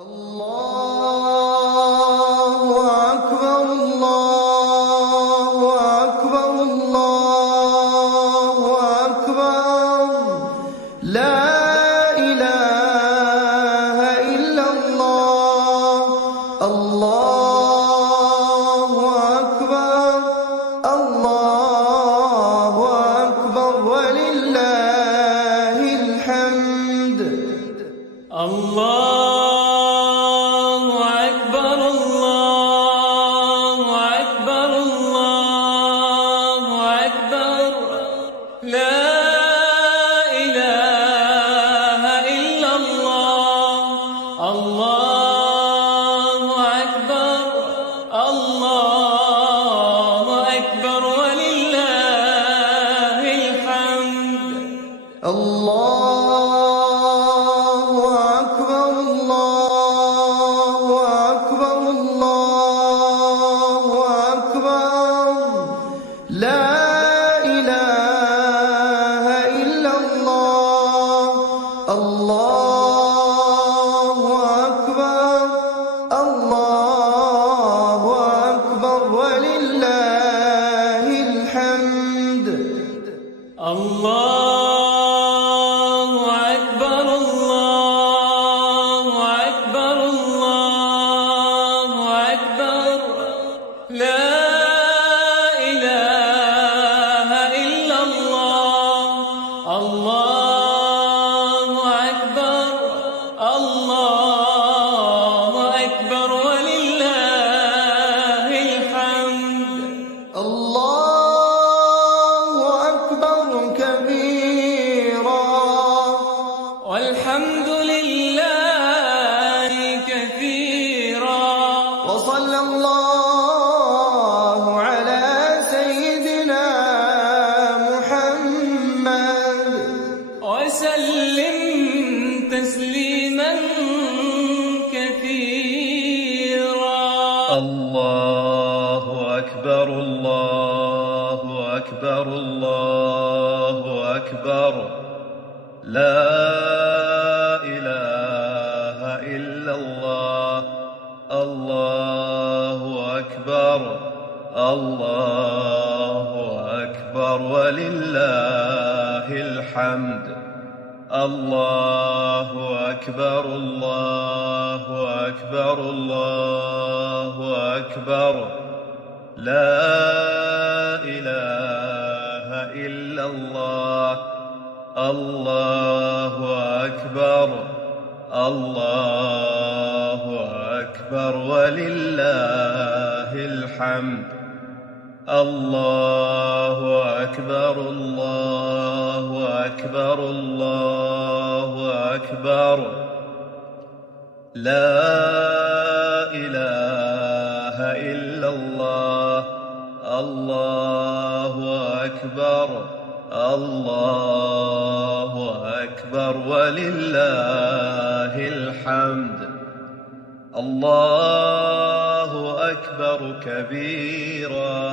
الله أكبر الله أكبر الله أكبر لا إله إلا الله الله أكبر الله أكبر ولله الحمد الله والحمد لله كثيرا وصلى الله على سيدنا محمد وسلم تسليما كثيرا. الله أكبر الله أكبر الله أكبر لا إله إلا الله الله أكبر الله أكبر ولله الحمد. الله أكبر الله أكبر الله أكبر لا إله إلا الله الله أكبر الله أكبر ولله الحمد. الله أكبر الله أكبر الله أكبر لا إله إلا الله الله أكبر الله أكبر ولله الحمد. الله أكبر كبيرا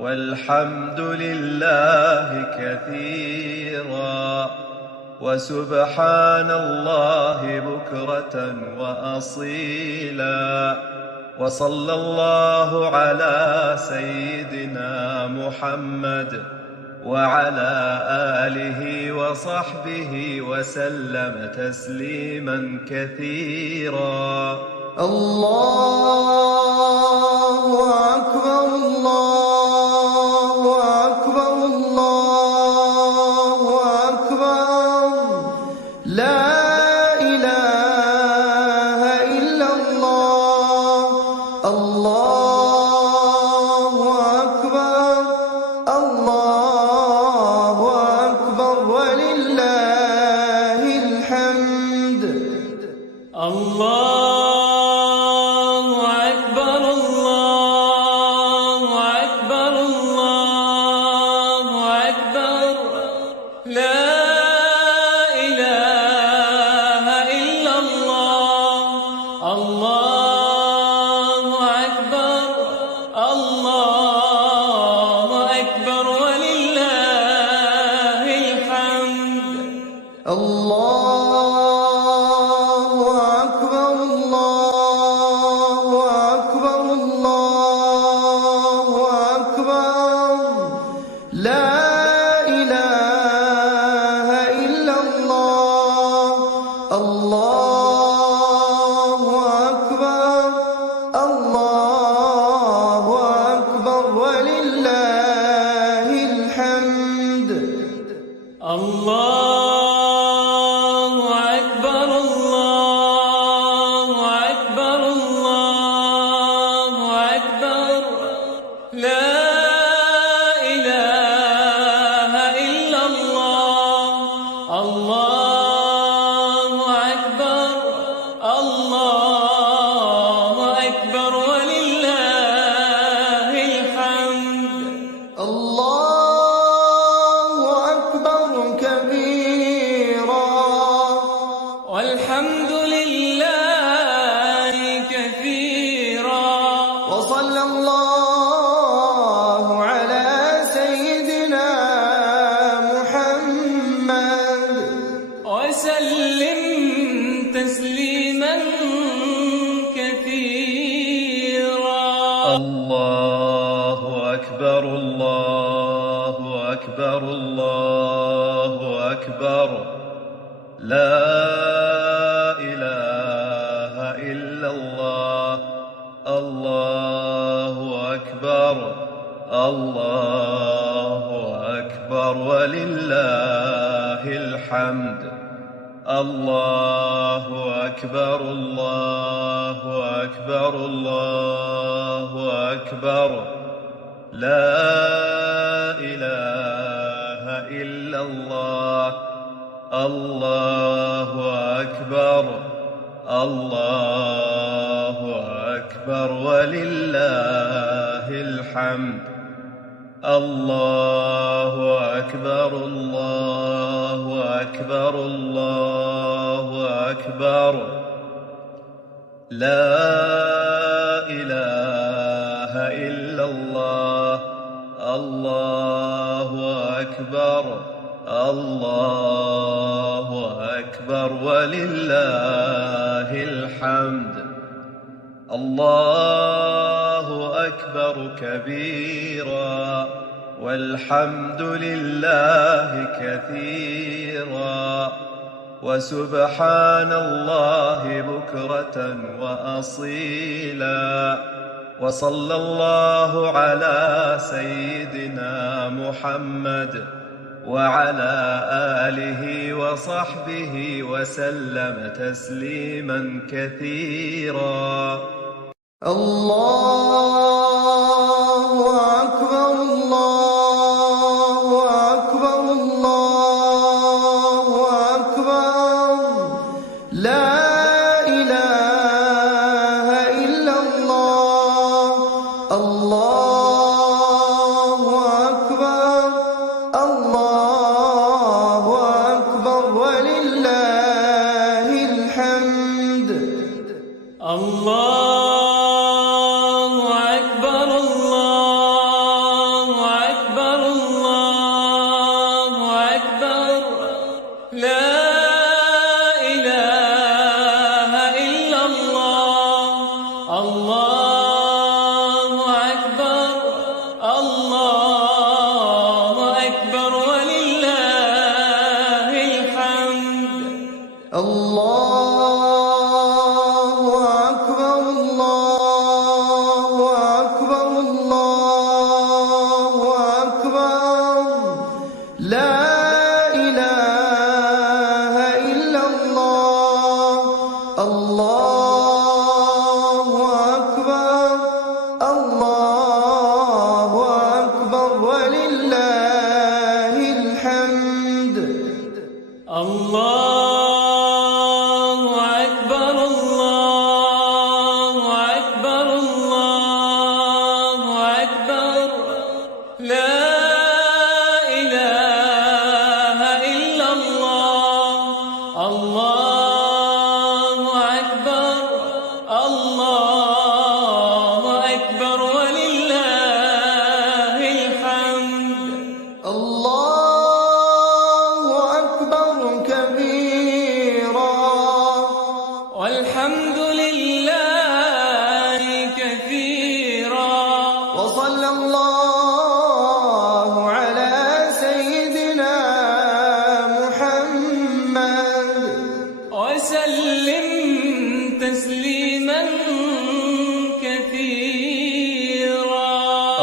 والحمد لله كثيرا وسبحان الله بكرة وأصيلا وصلى الله على سيدنا محمد وعلى آله وصحبه وسلم تسليما كثيرا. الله أكبر الله أكبر الله أكبر لا إله إلا الله الله أكبر الله أكبر ولله الحمد. الله أكبر الله أكبر الله أكبر لا إله إلا الله الله أكبر الله أكبر ولله الحمد. الله أكبر الله كثيرا. الله أكبر الله أكبر الله أكبر لا إله إلا الله الله أكبر الله أكبر ولله الحمد الله أكبر الله أكبر الله أكبر لا إله إلا الله الله أكبر الله أكبر ولله الحمد الله أكبر الله أكبر الله أكبر لا إله إلا الله الله أكبر الله أكبر ولله الحمد الله أكبر كبيرا والحمد لله كثيرا وسبحان الله بكرة وأصيلا وصلى الله على سيدنا محمد وعلى آله وصحبه وسلم تسليما كثيرا. الله أكبر الله أكبر الله أكبر لا إله إلا الله الله أكبر الله أكبر ولله الحمد. الله أكبر الله أكبر الله أكبر لا إله إلا الله الله أكبر الله أكبر ولله الحمد. الله أكبر الله أكبر الله أكبر لا إله إلا الله الله أكبر الله أكبر ولله الحمد. الله أكبر الله أكبر الله أكبر لا إله إلا الله الله أكبر الله أكبر ولله الحمد. الله أكبر كبيرا والحمد لله كثيرا وصلى الله على سيدنا محمد وسلم تسليما كثيرا.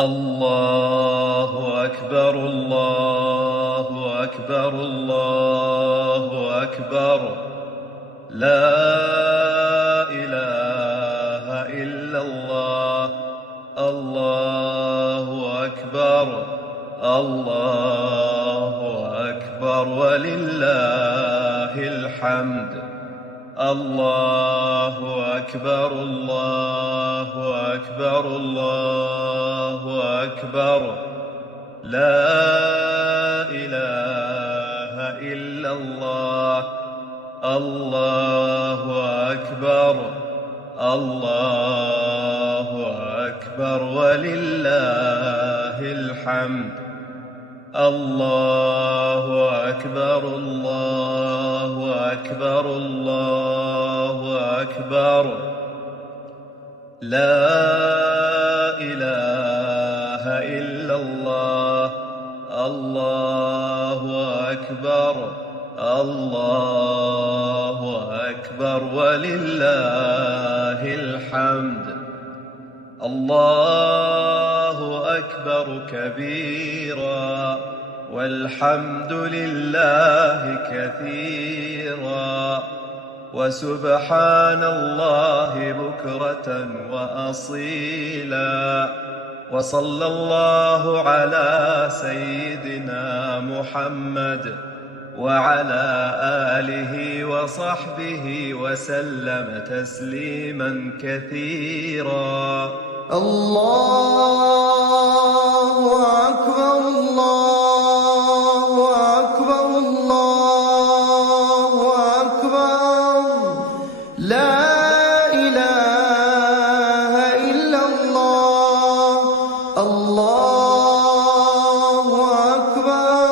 الله أكبر الله أكبر الله أكبر لا إله إلا الله الله أكبر الله أكبر ولله الحمد الله أكبر الله أكبر الله أكبر لا إله إلا الله الله أكبر الله أكبر ولله الحمد الله أكبر الله أكبر الله أكبر لا إله إلا الله الله أكبر الله أكبر ولله الحمد الله أكبر كبيرا والحمد لله كثيرا وسبحان الله بكرة وأصيلا وصلى الله على سيدنا محمد وعلى آله وصحبه وسلم تسليما كثيرا الله أكبر الله أكبر الله أكبر لا إله إلا الله الله أكبر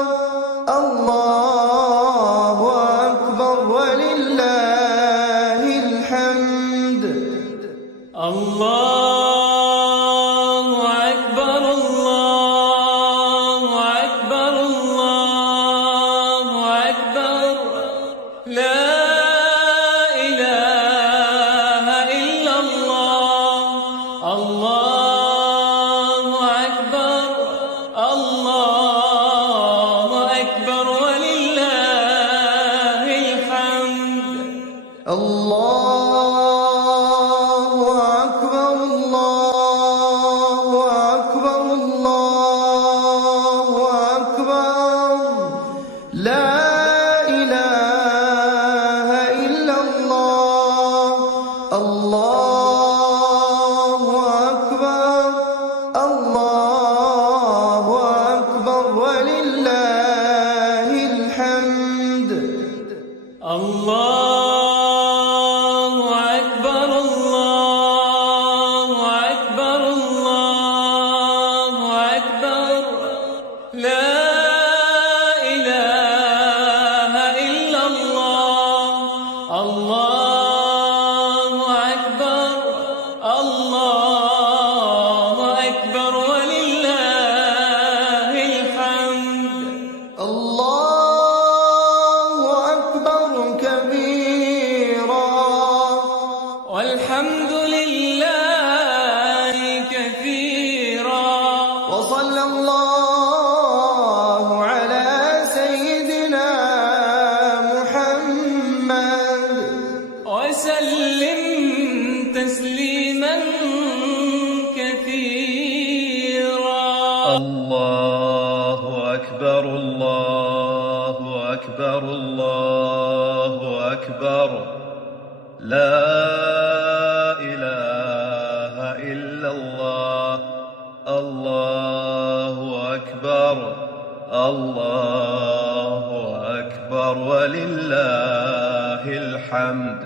الله أكبر ولله الحمد الله أكبر الله أكبر الله أكبر لا إله إلا الله الله أكبر الله أكبر ولله الحمد الله أكبر الله أكبر الله أكبر لا إله إلا الله الله أكبر الله أكبر ولله الحمد الله أكبر الله أكبر الله أكبر لا إله إلا الله الله أكبر الله أكبر ولله الحمد الله أكبر كبيرا والحمد لله كثيرا وصلى الله على سيدنا محمد وسلم تسليما كثيرا الله أكبر الله أكبر الله أكبر لا إله إلا الله الله أكبر الله أكبر ولله الحمد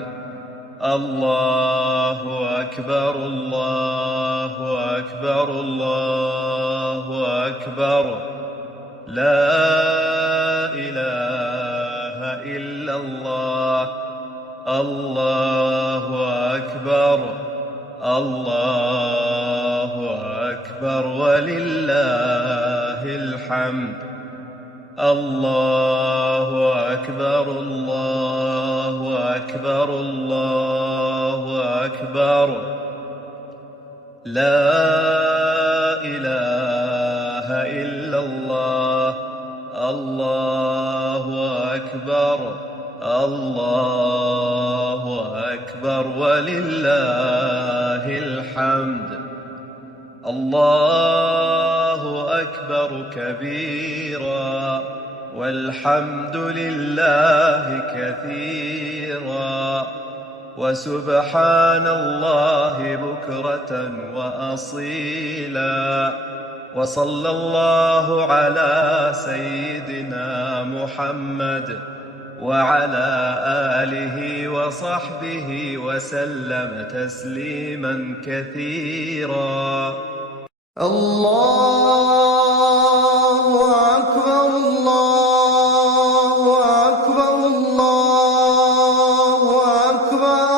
الله أكبر الله أكبر الله أكبر لا إله إلا الله الله أكبر الله أكبر ولله الحمد الله أكبر الله أكبر الله أكبر لا إله إلا الله الله أكبر الله أكبر ولله الحمد الله أكبر كبيرا والحمد لله كثيرا وسبحان الله بكرة وأصيلا وصلى الله على سيدنا محمد وعلى آله وصحبه وسلم تسليما كثيرا الله أكبر الله أكبر الله أكبر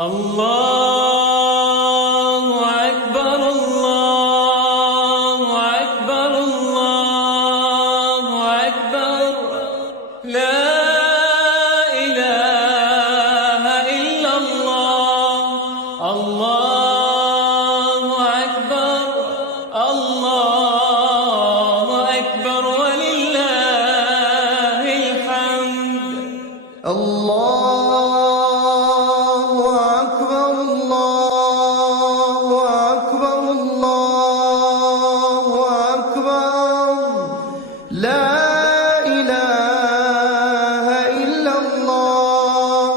الله أكبر الله أكبر الله أكبر لا إله إلا الله الله أكبر الله أكبر ولله الحمد الله أكبر الله أكبر الله أكبر لا إله إلا الله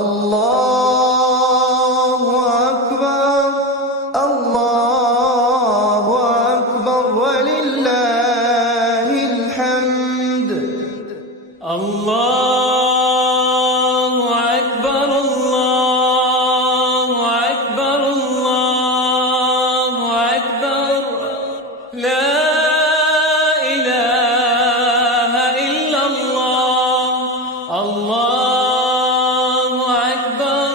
الله أكبر الله أكبر ولله الحمد الله أكبر الله أكبر الله أكبر لا إله إلا الله الله أكبر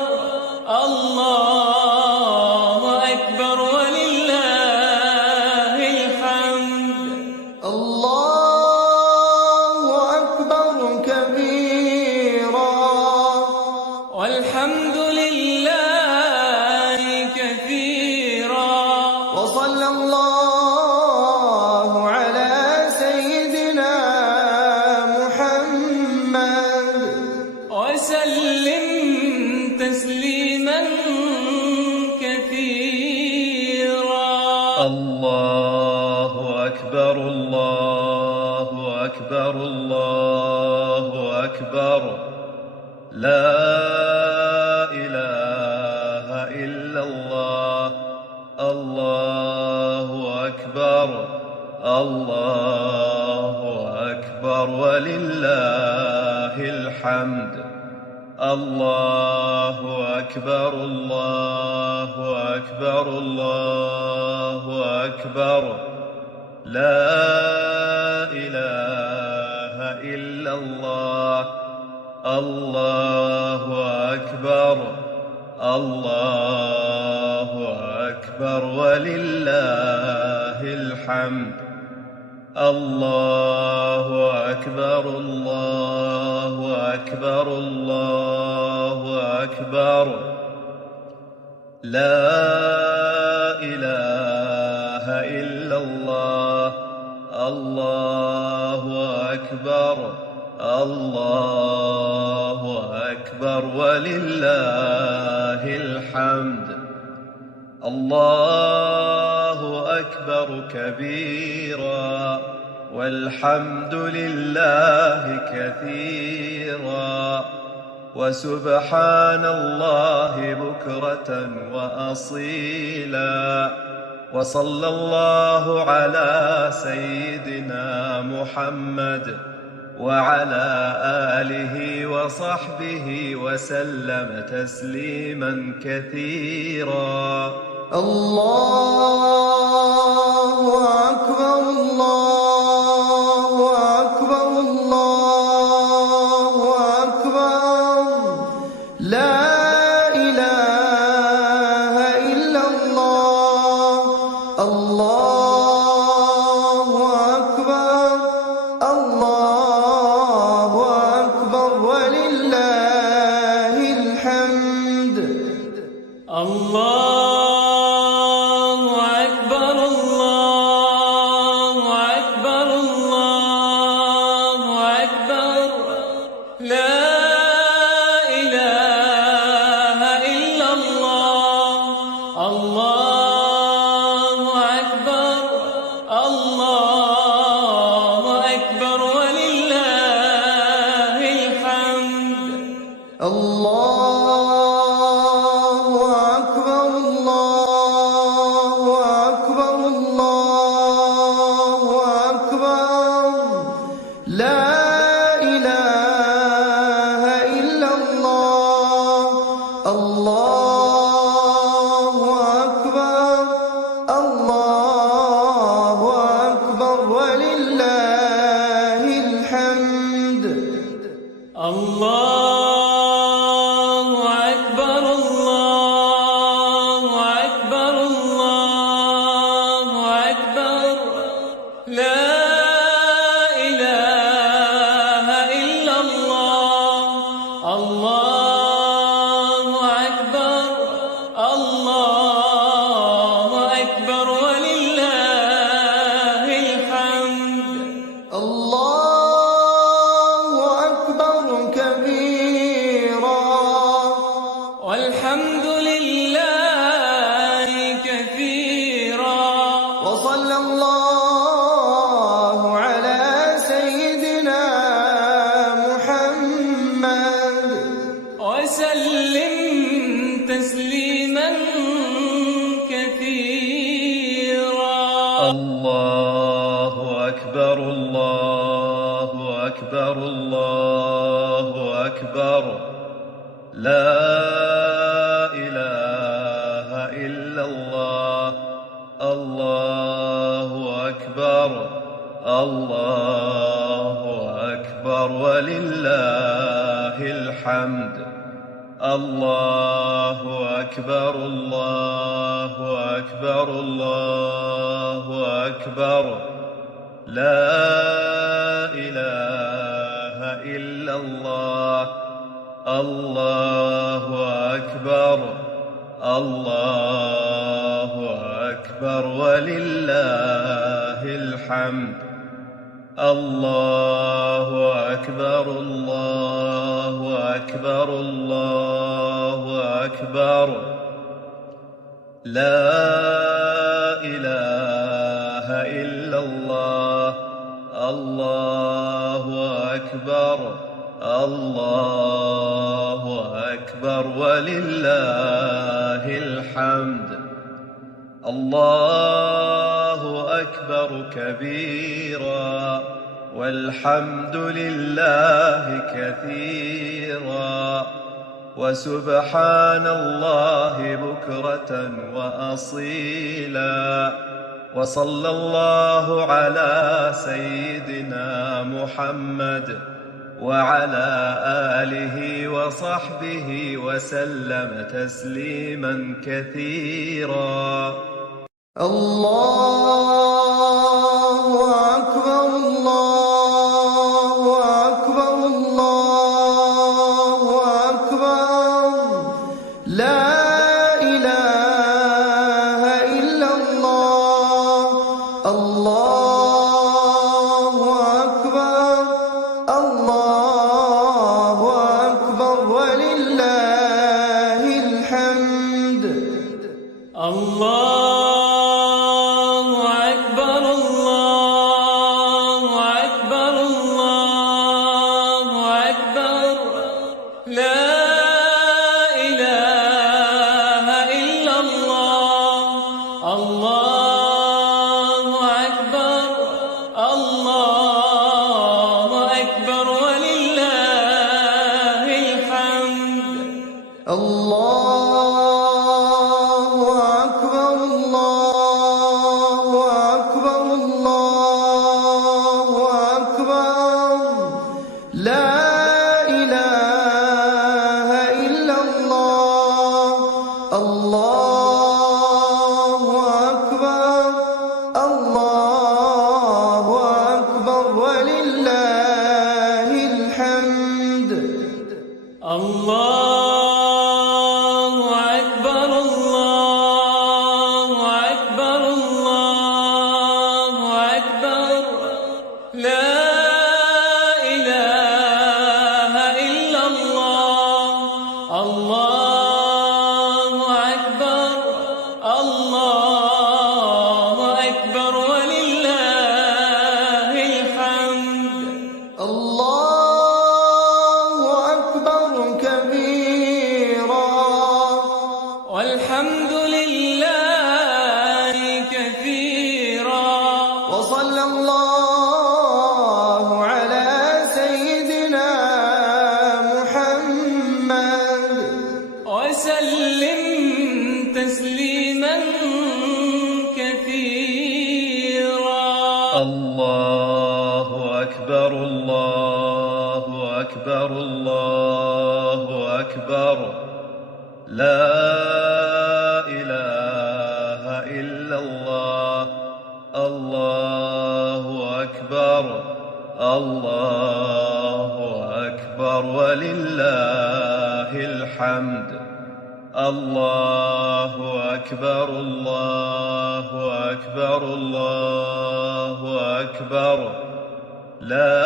الله أكبر ولله الحمد الله أكبر كبيرا والحمد لله كثيرا وصلى الله على سيدنا محمد وسلم تسليما كثيرا الله أكبر الله أكبر الله أكبر لا إله إلا الله الله أكبر الله أكبر ولله الحمد الله أكبر الله أكبر الله أكبر لا إله إلا الله الله أكبر الله أكبر ولله الحمد الله أكبر الله أكبر الله أكبر لا إله إلا الله الله أكبر الله أكبر ولله الحمد الله أكبر كبيرا والحمد لله كثيرا وسبحان الله بكرة وأصيلا وصلى الله على سيدنا محمد وعلى آله وصحبه وسلم تسليما كثيرا الله أكبر الله أكبر الله أكبر لا إله إلا الله الله أكبر الله أكبر ولله الحمد الله أكبر الله أكبر الله أكبر لا إله إلا الله الله أكبر الله أكبر ولله الحمد الله أكبر الله أكبر الله أكبر لا إله إلا الله الله أكبر الله أكبر ولله الحمد الله أكبر الله وسلم تسليما كثيرا. الله أكبر الله أكبر الله أكبر، لا إله إلا الله. الله أكبر الله أكبر ولله الحمد. الله أكبر الله أكبر الله أكبر، لا إله إلا الله. الله أكبر الله أكبر ولله الحمد. الله أكبر الله أكبر الله أكبر، لا إله إلا الله. الله أكبر الله أكبر ولله الحمد. الله أكبر كبيرا والحمد لله كثيرا وسبحان الله بكرة وأصيلا. وصلى الله على سيدنا محمد وعلى آله وصحبه وسلم تسليما كثيرا. الله أكبر الله أكبر الله أكبر، لا إله إلا الله. الله أكبر الله أكبر ولله الحمد. الله أكبر الله أكبر الله أكبر، لا إله إلا الله. الله أكبر الله أكبر ولله الحمد. الله أكبر الله أكبر الله أكبر، لا إله إلا الله. الله أكبر الله أكبر ولله الحمد. الله أكبر الله أكبر الله أكبر، لا إله إلا الله. الله أكبر الله أكبر ولله الحمد. الله أكبر كبيرا والحمد لله كثيرا. وصلى الله على سيدنا محمد وسلم تسليما كثيرا. الله أكبر الله أكبر الله أكبر، لا إله إلا الله. الله أكبر الله أكبر ولله الحمد. الله أكبر الله أكبر الله أكبر، لا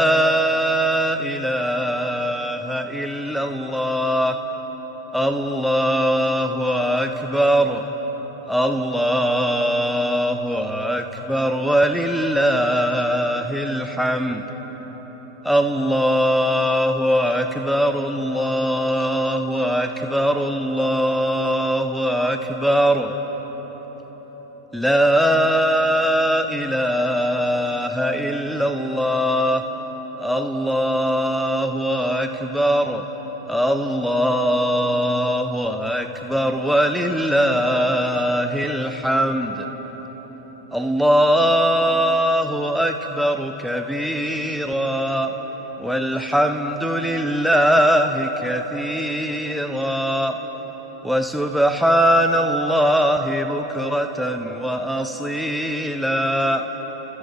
إله إلا الله. الله أكبر الله أكبر ولله الحمد. الله أكبر الله أكبر الله أكبر لا إله إلا الله الله أكبر الله أكبر ولله الحمد الله أكبر كبيرا والحمد لله كثيرا وسبحان الله بكرة وأصيلا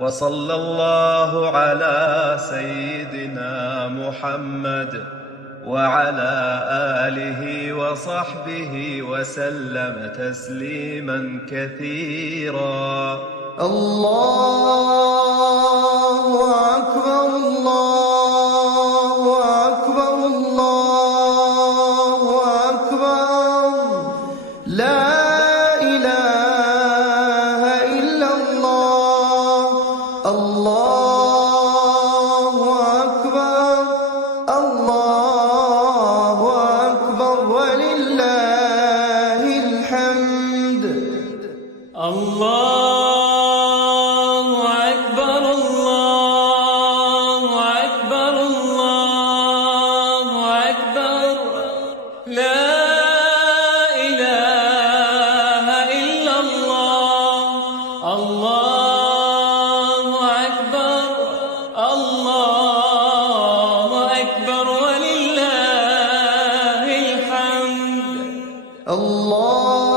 وصلى الله على سيدنا محمد وعلى آله وصحبه وسلم تسليما كثيرا الله أكبر الله أكبر الله أكبر لا إله إلا الله الله أكبر الله أكبر ولله الحمد الله أكبر الله أكبر الله أكبر لا إله إلا الله الله أكبر الله أكبر ولله الحمد الله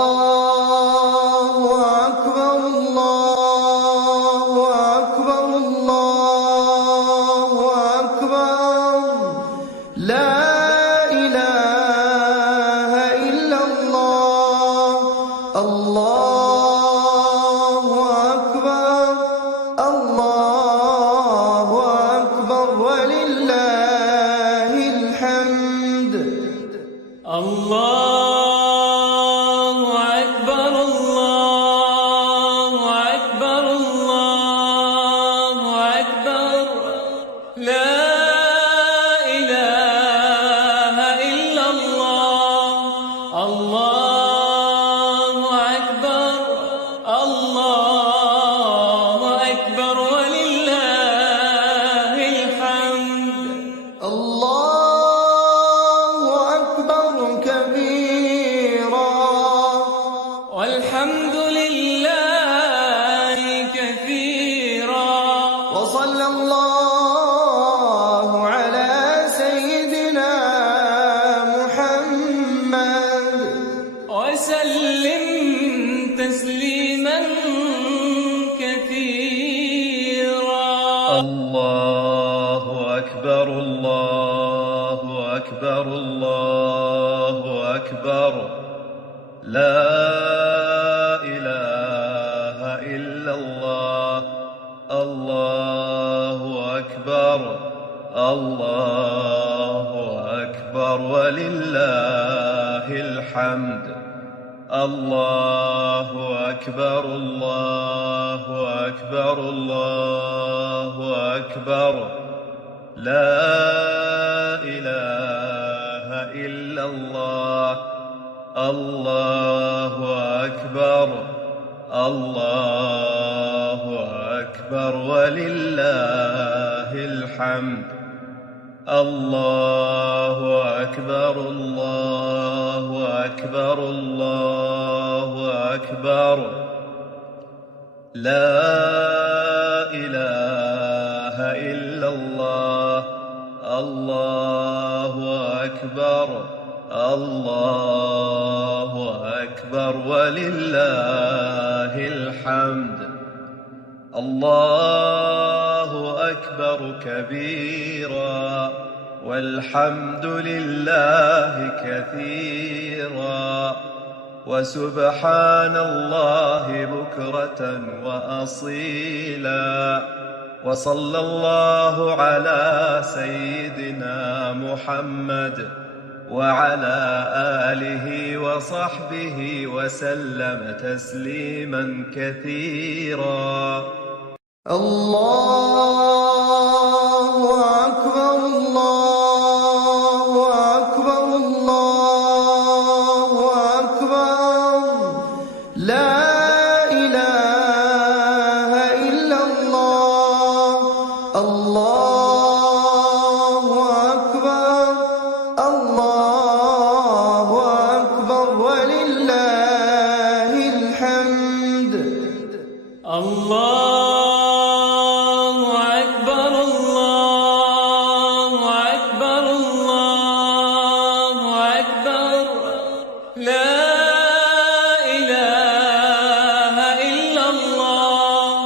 أكبر الله أكبر الله أكبر لا إله إلا الله الله أكبر الله أكبر ولله الحمد الله أكبر الله أكبر الله أكبر لا إله إلا الله الله أكبر الله أكبر ولله الحمد الله أكبر كبيرا والحمد لله كثيرا وصلى الله على سيدنا محمد وسلم تسليما كثيرا الله أكبر الله أكبر الله أكبر لا إله إلا الله الله أكبر الله أكبر ولله الحمد الله أكبر الله أكبر الله أكبر لا إله إلا الله الله أكبر الله أكبر ولله الحمد الله أكبر الله أكبر الله أكبر لا إله إلا الله الله أكبر الله أكبر ولله الحمد الله أكبر كبيرا والحمد لله كثيرا وسبحان الله بكرة وأصيلا وصلى الله على سيدنا محمد وعلى آله وصحبه وسلم تسليما كثيرا الله أكبر الله أكبر الله لا إله إلا الله.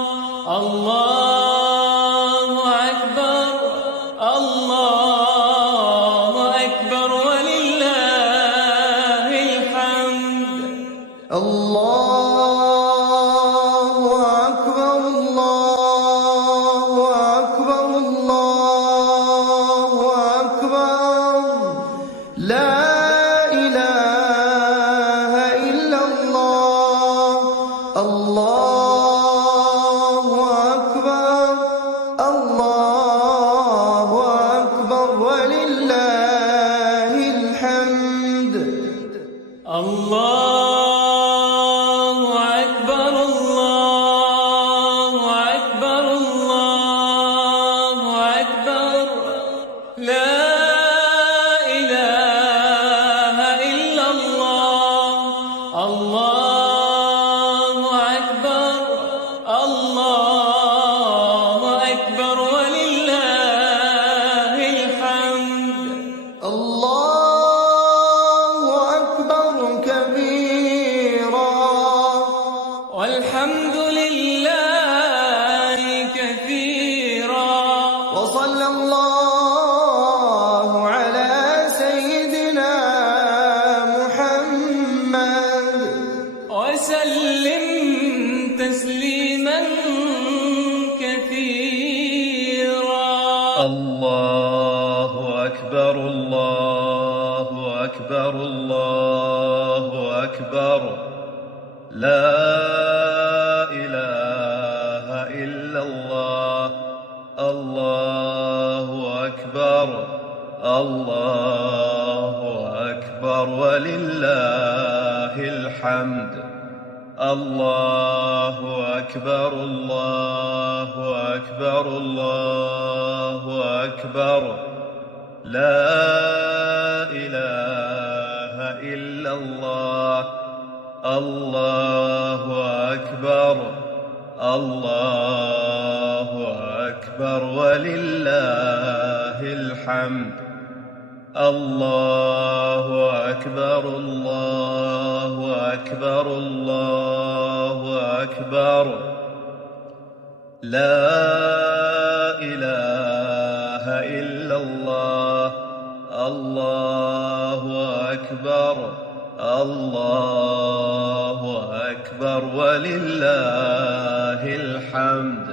الله أكبر، الله أكبر ولله الحمد. الله أكبر، الله أكبر، الله أكبر. لا إله إلا الله. الله أكبر، الله أكبر ولله الحمد. الله أكبر، الله أكبر، الله أكبر. لا إله إلا الله. الله أكبر، الله أكبر ولله الحمد. الله أكبر كبيرا والحمد لله كثيرا. وصلى الله على سيدنا محمد وسلم تسليما كثيرا. الله أكبر، الله أكبر، الله أكبر. لا إله إلا الله. الله أكبر، الله أكبر ولله الحمد. الله أكبر، الله أكبر، الله أكبر. لا إله إلا الله. الله أكبر، الله أكبر ولله الحمد. الله أكبر، الله أكبر، الله أكبر. لا إله إلا الله. الله أكبر، الله أكبر ولله الحمد.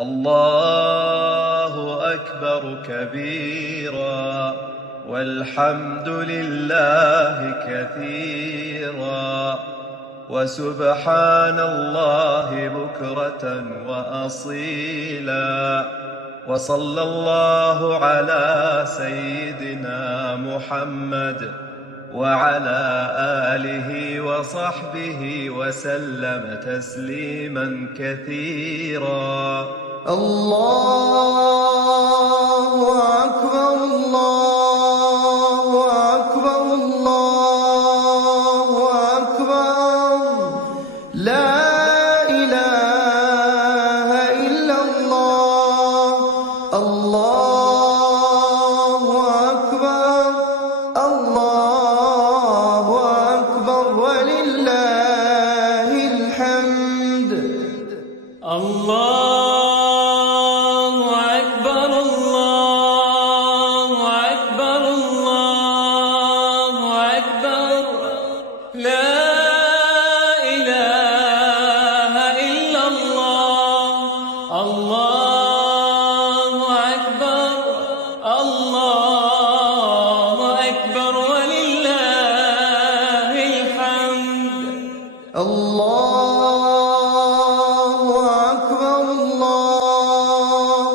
الله أكبر كبيرا والحمد لله كثيرا وسبحان الله بكرة وأصيلا. وصلى الله على سيدنا محمد وعلى آله وصحبه وسلم تسليما كثيرا. الله أكبر، الله أكبر، الله أكبر. لا إله إلا الله. الله أكبر، الله أكبر ولله الحمد. الله أكبر، الله أكبر، الله أكبر. لا إله إلا الله. الله أكبر، الله أكبر ولله الحمد. الله أكبر، الله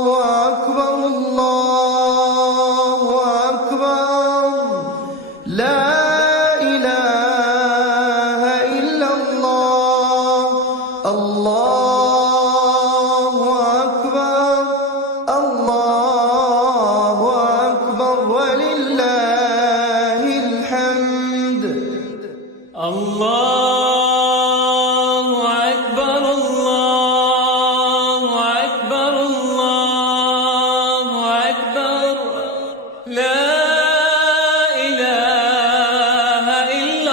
أكبر، الله أكبر. لا إله إلا الله. الله أكبر، الله أكبر ولله الحمد. الله أكبر، الله أكبر، الله أكبر. لا إله إلا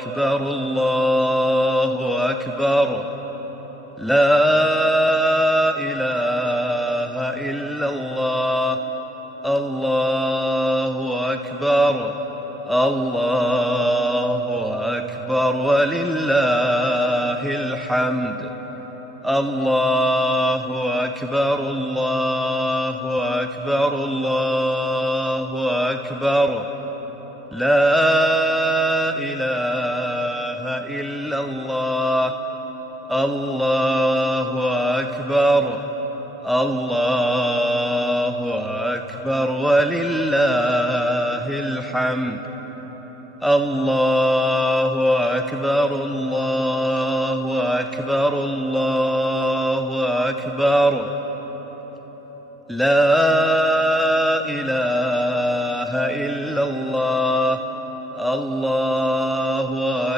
أكبر الله أكبر لا إله إلا الله الله أكبر الله أكبر ولله الحمد الله أكبر الله أكبر الله أكبر لا إله إلا الله الله أكبر الله أكبر ولله الحمد الله أكبر الله أكبر الله أكبر لا إله إلا الله الله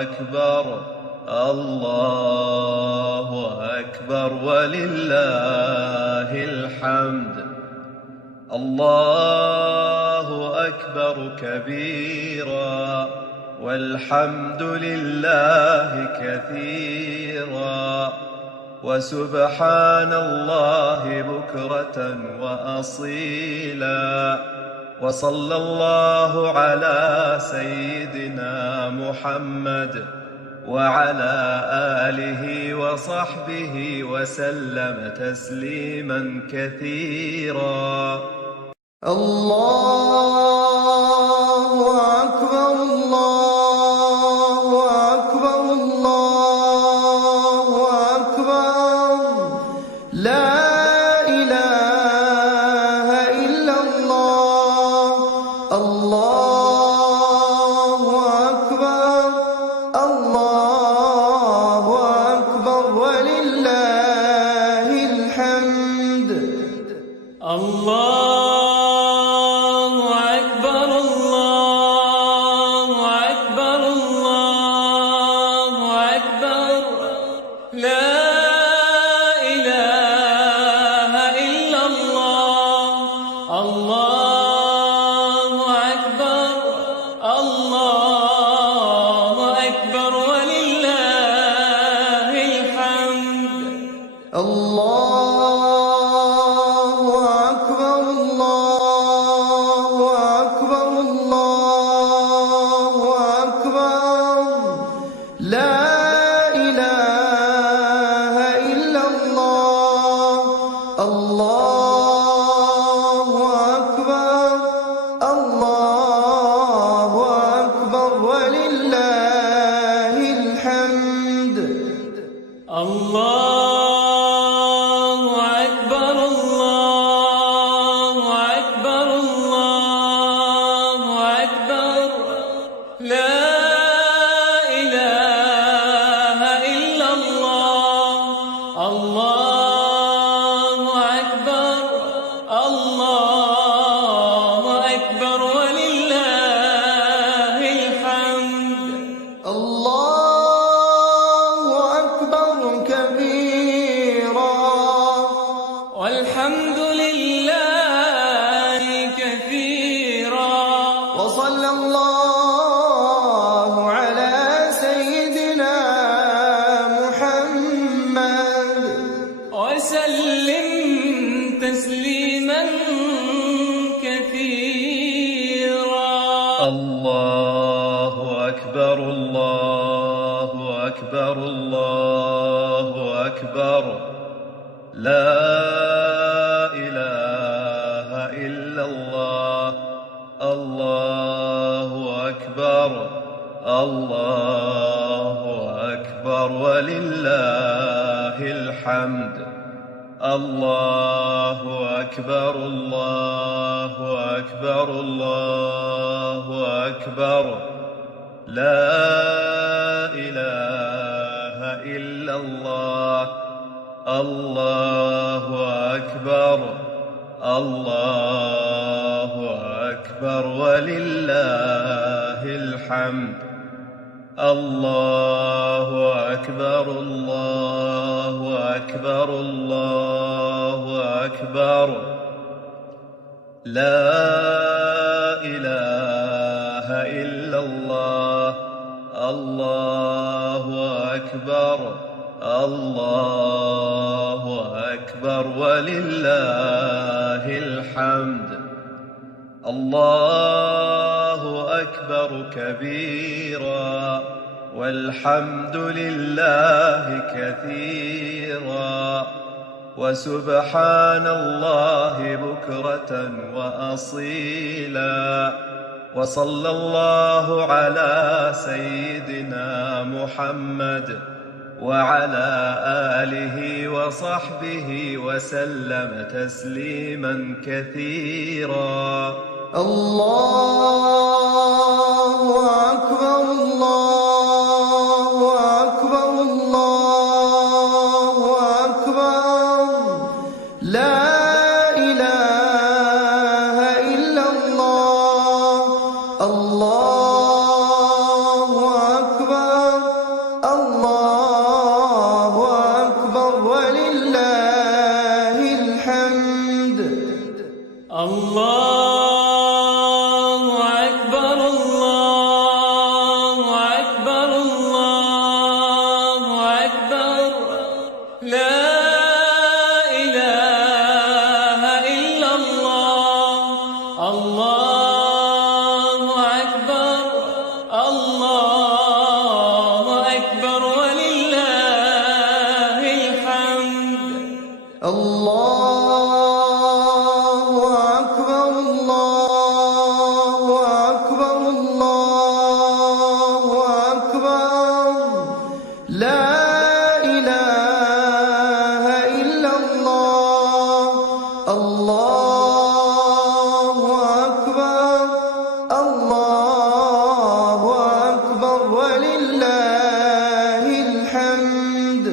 أكبر الله أكبر ولله الحمد الله أكبر كبيرا والحمد لله كثيرا وسبحان الله بكرة وأصيلا وصلى الله على سيدنا محمد وعلى آله وصحبه وسلم تسليما كثيرا الله أكبر الله أكبر الله أكبر لا إله إلا الله الله أكبر الله أكبر ولله الحمد الله أكبر الله أكبر الله أكبر لا إله إلا الله الله أكبر الله أكبر ولله الحمد الله أكبر الله أكبر الله أكبر لا إله إلا الله الله أكبر الله أكبر ولله الحمد الله أكبر الله أكبر الله أكبر لا إله إلا الله الله أكبر الله أكبر ولله الحمد الله أكبر كبيرا والحمد لله كثيرا وصلى الله على سيدنا محمد وسلم تسليما كثيرا الله أكبر الله أكبر الله أكبر لا إله إلا الله الله أكبر الله أكبر ولله الحمد الله أكبر الله أكبر الله أكبر لا إله إلا الله الله أكبر الله أكبر ولله الحمد الله أكبر الله أكبر الله أكبر لا إله إلا الله الله الله أكبر الله أكبر ولله الحمد. الله أكبر كبيرا والحمد لله كثيرا وسبحان الله بكرة وأصيلا. وصلى الله على سيدنا محمد وعلى آله وصحبه وسلم تسليما كثيرا. الله أكبر الله أكبر الله أكبر لا إله إلا الله. الله أكبر الله أكبر ولله الحمد. الله أكبر الله أكبر الله أكبر لا إله إلا الله. الله أكبر الله أكبر ولله الحمد. الله أكبر الله أكبر الله أكبر لا إله إلا الله. الله أكبر الله أكبر ولله الحمد.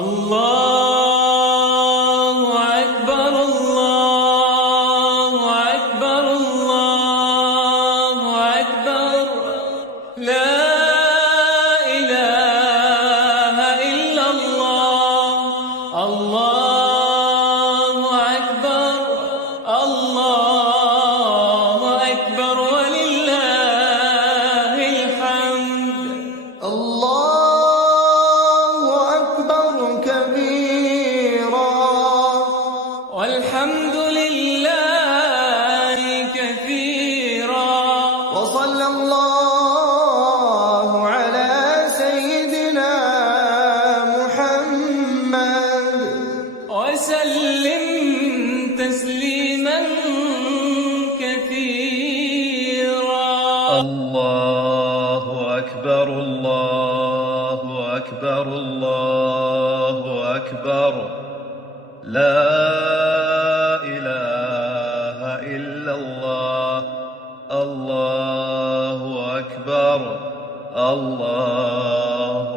الله أكبر الله أكبر الله أكبر لا إله إلا الله. الله أكبر الله أكبر ولله الحمد. الله أكبر كبيرا والحمد لله كثيرا وصلى الله على سيدنا محمد وسلم تسليما كثيرا. الله أكبر الله أكبر الله أكبر لا إله إلا الله. الله أكبر الله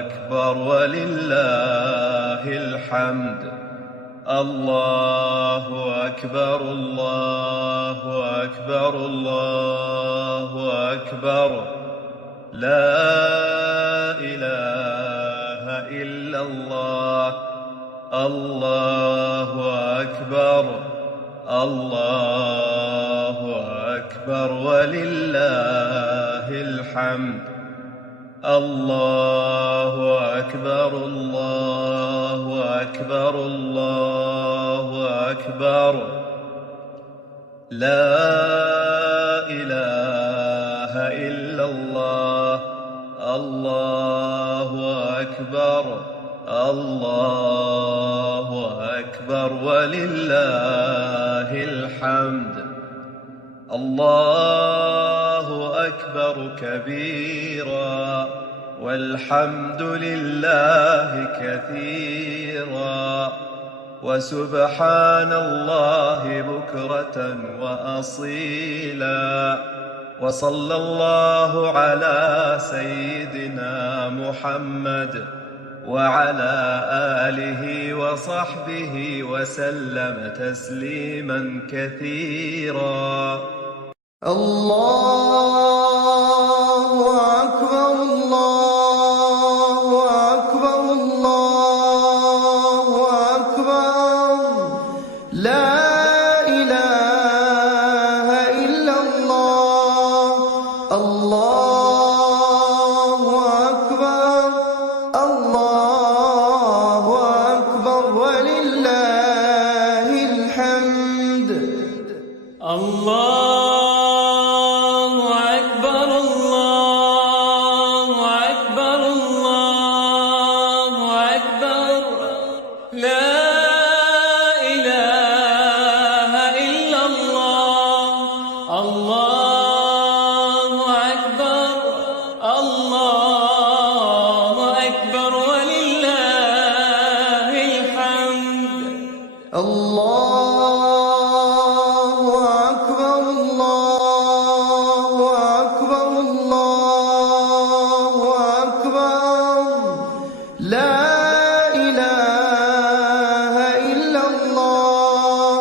أكبر ولله الحمد. الله أكبر الله أكبر الله أكبر لا إله إلا الله. الله أكبر الله أكبر ولله الحمد. الله أكبر الله أكبر الله أكبر لا إله إلا الله. الله أكبر الله أكبر ولله الحمد. الله أكبر كبيرا والحمد لله كثيرا وسبحان الله بكرة وأصيلا. وصلى الله على سيدنا محمد وعلى آله وصحبه وسلم تسليما كثيرا. الله أكبر الله أكبر الله أكبر لا إله إلا الله. الله الله أكبر الله أكبر الله أكبر لا إله إلا الله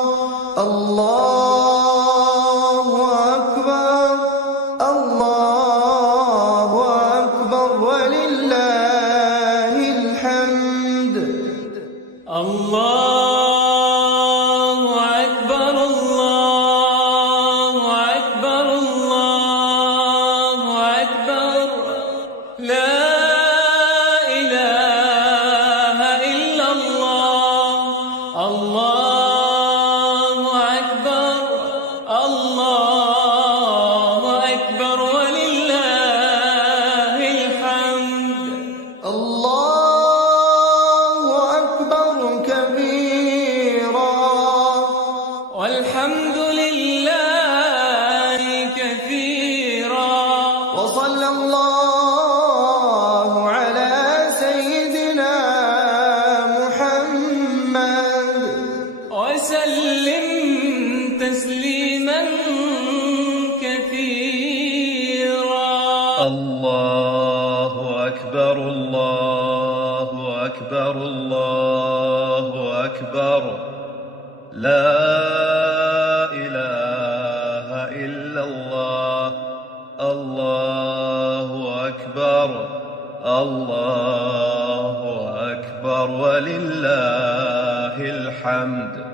الله أكبر الله أكبر ولله الحمد الله أكبر الله أكبر الله أكبر لا إله إلا الله الله أكبر الله أكبر ولله الحمد الله أكبر كبيرا والحمد لله كثيرا وصلى الله على سيدنا محمد وسلم تسليما كثيرا الله أكبر الله أكبر الله أكبر لا إله إلا الله الله أكبر الله أكبر ولله الحمد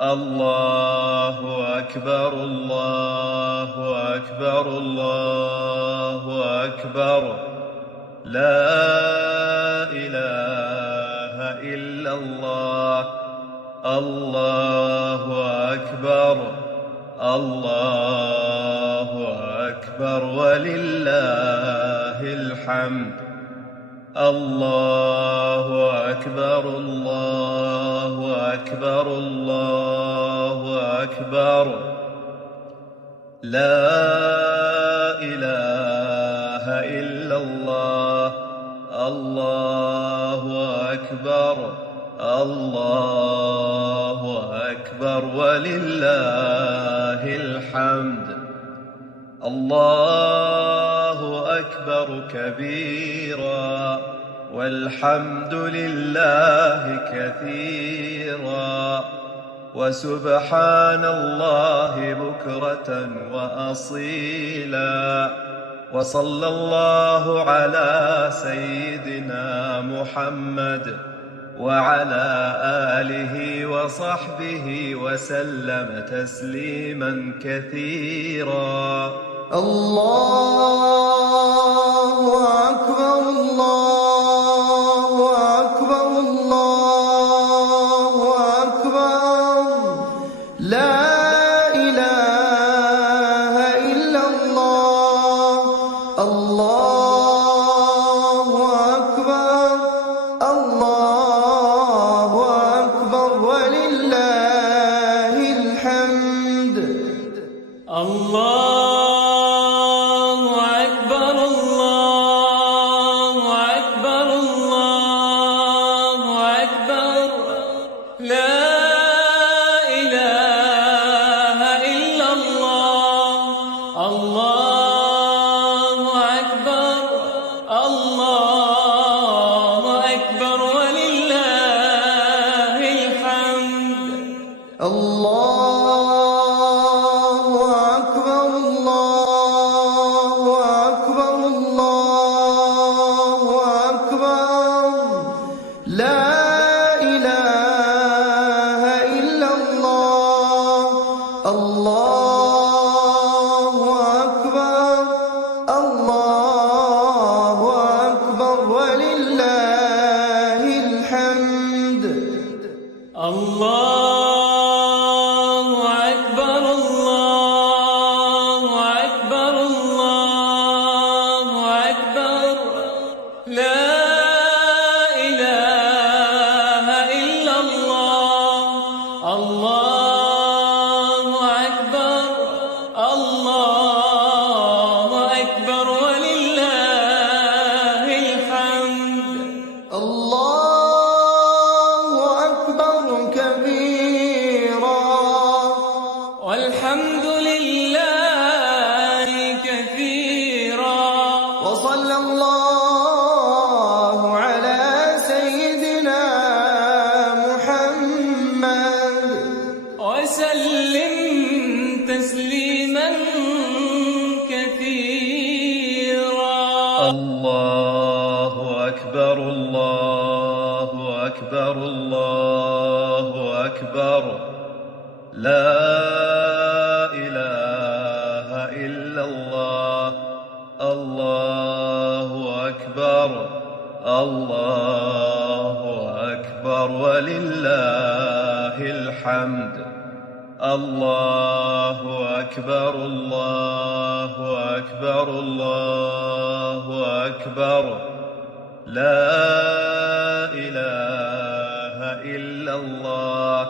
الله أكبر الله أكبر الله أكبر لا إله إلا الله الله أكبر الله أكبر ولله الحمد الله أكبر الله أكبر الله أكبر لا إله إلا الله الله أكبر الله أكبر ولله الحمد الله أكبر كبيرا والحمد لله كثيرا وسبحان الله بكرة وأصيلا وصلى الله على سيدنا محمد وعلى آله وصحبه وسلم تسليما كثيرا الله أكبر الله أكبر الله أكبر لا إله إلا الله الله أكبر الله أكبر ولله الحمد الله أكبر الله أكبر الله أكبر لا إله إلا الله الله أكبر الله أكبر ولله الحمد الله أكبر الله أكبر الله أكبر لا إله إلا الله الله أكبر الله أكبر ولله الحمد الله أكبر الله أكبر الله أكبر لا إله إلا الله الله أكبر الله أكبر ولله الحمد الله أكبر كبيرا الله على سيدنا محمد وسلم تسليما كثيرا. الله أكبر الله أكبر الله أكبر لا إله إلا الله. الله أكبر الله أكبر ولله الحمد. الله أكبر الله أكبر الله أكبر لا إله إلا الله.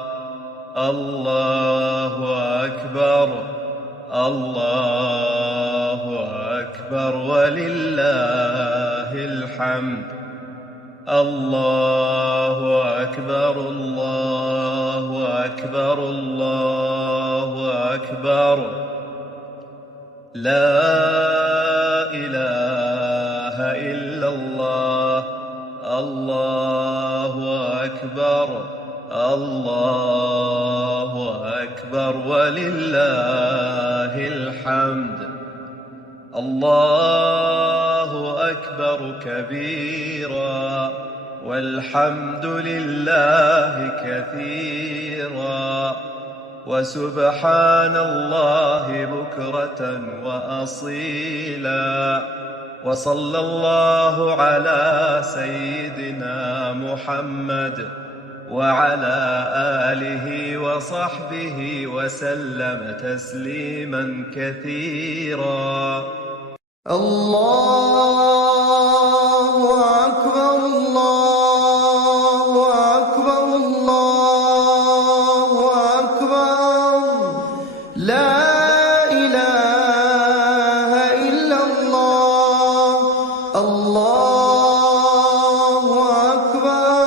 الله أكبر الله أكبر ولله الحمد. الله أكبر الله أكبر الله أكبر لا إله إلا الله. الله أكبر الله أكبر ولله الحمد. الله أكبر كبيرا والحمد لله كثيرا وسبحان الله بكرة وأصيلا. وصلى الله على سيدنا محمد وعلى آله وصحبه وسلم تسليما كثيرا. الله أكبر الله أكبر الله أكبر لا إله إلا الله. الله أكبر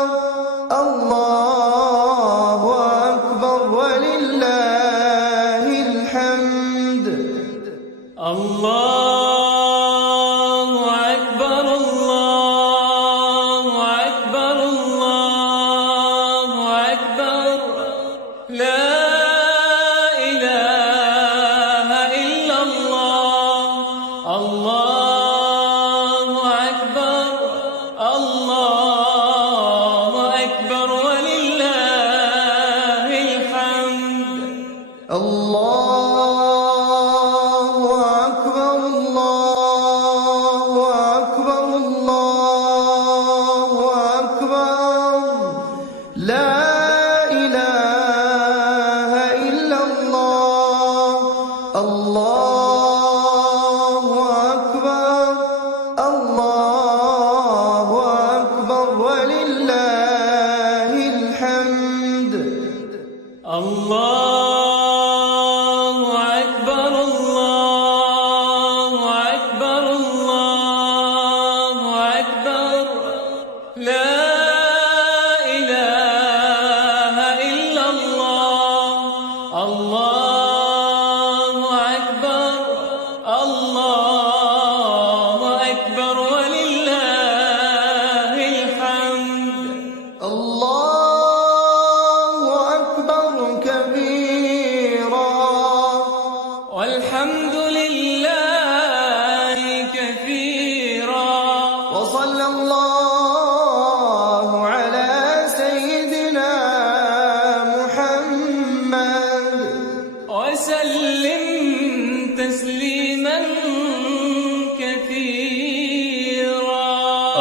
الله أكبر ولله الحمد. الله أكبر الله أكبر الله أكبر لا إله إلا الله. الله أكبر الله أكبر ولله الحمد. الله أكبر الله أكبر الله أكبر لا إله إلا الله. الله أكبر الله أكبر ولله الحمد. الله أكبر الله أكبر الله أكبر لا إله إلا الله. الله أكبر الله أكبر ولله الحمد. الله أكبر كبيرا والحمد لله كثيرا وصلى الله على سيدنا محمد وسلم تسليما كثيرا.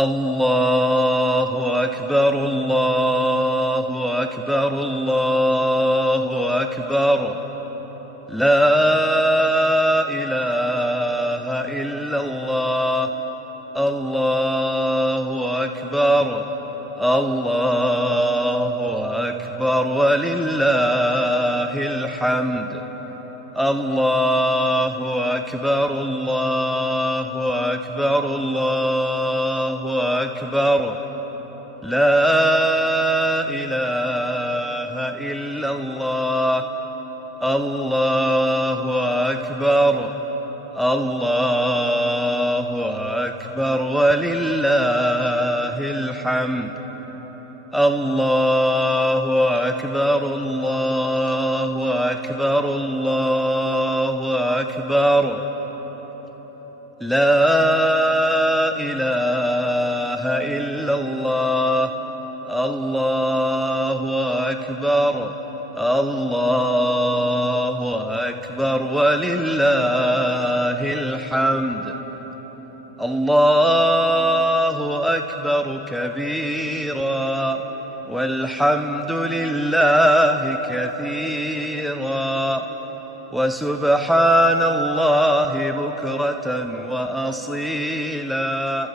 الله أكبر الله أكبر الله أكبر لا إله إلا الله. الله أكبر الله أكبر ولله الحمد. الله أكبر الله أكبر الله أكبر لا إله إلا الله. الله أكبر الله أكبر أكبر ولله الحمد. الله أكبر الله أكبر الله أكبر. لا إله إلا الله. الله أكبر الله أكبر ولله الحمد. الله أكبر كبيرا والحمد لله كثيرا وسبحان الله بكرة وأصيلا.